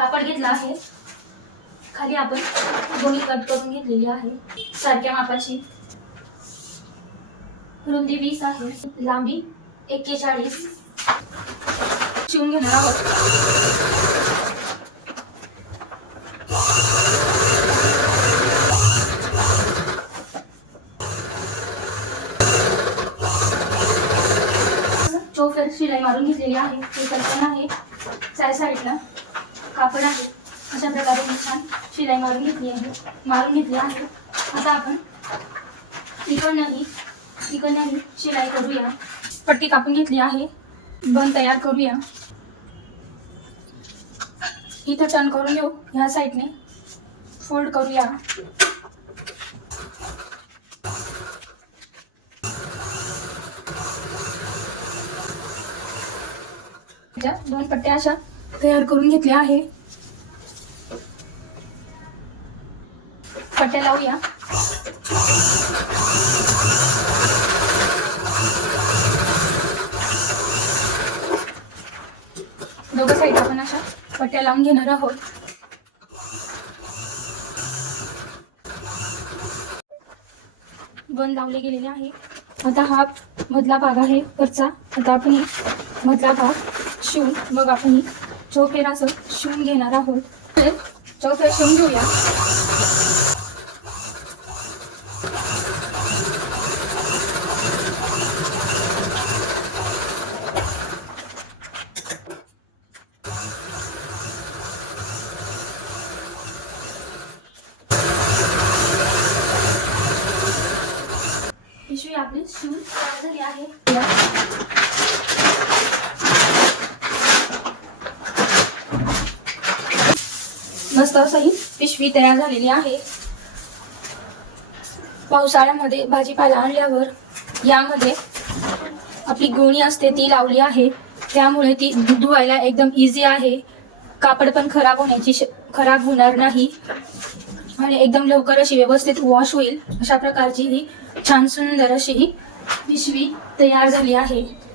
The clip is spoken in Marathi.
कापड घेतला आहे. खाली आपण दोन्ही कट करून घेतलेली आहे. सारख्या मापाची. रुंदी वीस आहे. लांबी एक्केचाळीस. शिवून घेणार आहोत. चौफेर शिलाई मारून घेतलेली आहे. ही कल्पना आहे चार साईडला. कापड आहे. अशा प्रकारे मी छान शिलाई मारून घेतली आहे. मारून घेतली आहे. आता आपण इकडनंही इकडनंही शिलाई करूया. पट्टी कापून घेतली आहे. बन तयार करूया. इथं टर्न करून घेऊ. ह्या साईडने फोल्ड करूया. ज्या दोन पट्ट्या अशा तयार करून घेतले आहे. पट्ट्या लावूया. दोघं साईड आपण अशा पट्ट्या लावून घेणार आहोत. बंद लावले गेलेले आहे. आता हा मधला भाग आहे वरचा. आता आपण मधला भाग शिवून मग आपण ही असं शिवून घेणार आहोत तर शिवून घेऊया. पिशवी आपली शिवून तयार झाली आहे. मस्त असं ही पिशवी तयार झालेली आहे. पावसाळ्यामध्ये भाजीपाला आणल्यावर यामध्ये आपली गोणी असते ती लावली आहे. त्यामुळे ती धुवायला एकदम इझी आहे. कापड पण खराब होण्याची श- खराब होणार नाही. आणि एकदम लवकर अशी व्यवस्थित वॉश होईल. अशा प्रकारची ही छान सुंदर अशी ही पिशवी तयार झाली आहे.